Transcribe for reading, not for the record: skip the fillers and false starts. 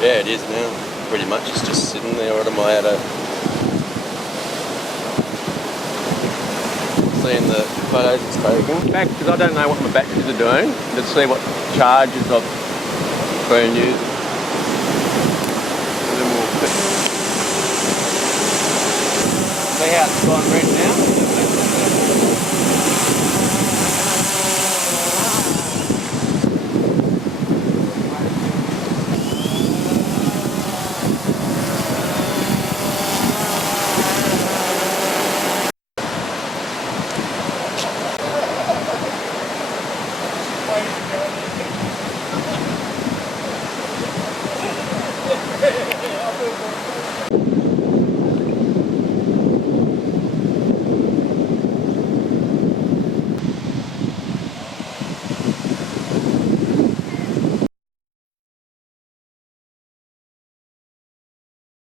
Yeah, it is now. Pretty much it's just sitting there at my auto. Seeing the photos it's taken. Back, because I don't know what my batteries are doing, to see what charges I've been using. And then we'll see how it's gone red.